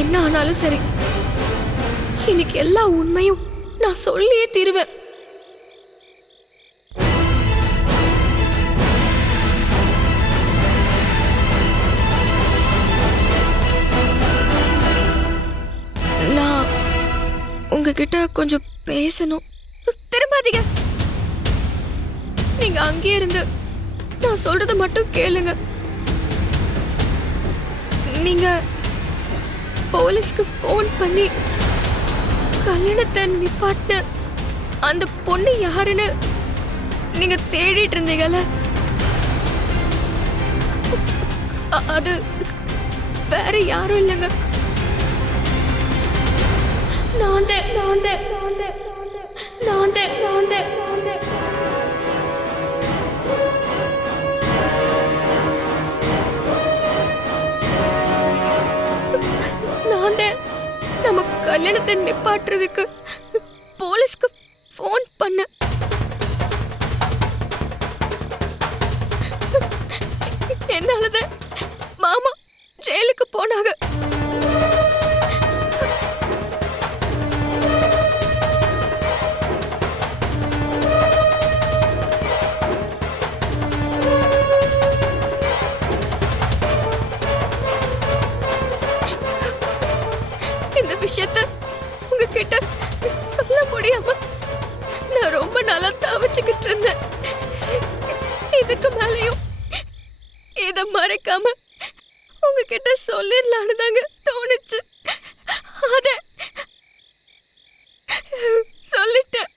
என்ன ஆனாலும் சரி, இன்னைக்கு எல்லா உண்மையும் நான் சொல்லியே தீருவேன். நான் உங்ககிட்ட கொஞ்சம் பேசணும். திரும்பாதீங்க. நீங்க அங்கே இருந்து நான் சொல்றத மட்டும் கேளுங்க. நீங்க போலீஸ்க்கு ஃபோன் பண்ணி கல்யாணத்தை நிப்பாட்டின அந்த பொண்ணு யாருன்னு நீங்க தேடிட்டு இருந்தீங்கல்ல, அது வேற யாரும் இல்லைங்க. நம்ம கல்யாணத்தை நிப்பாட்டுறதுக்கு போலீஸ்க்கு ஃபோன் பண்ண. என்னாலதான் மாமா ஜெயிலுக்கு போனாங்க. இந்த விஷயத்த உங்ககிட்ட சொல்ல முடியாம நான் ரொம்ப நாளா தவிச்சுக்கிட்டு இருந்தேன். இதுக்கு மேலையும் இத மறைக்காம உங்ககிட்ட சொல்லிடலான்னு தாங்க தோணுச்சு. அத சொல்லிட்டேன்.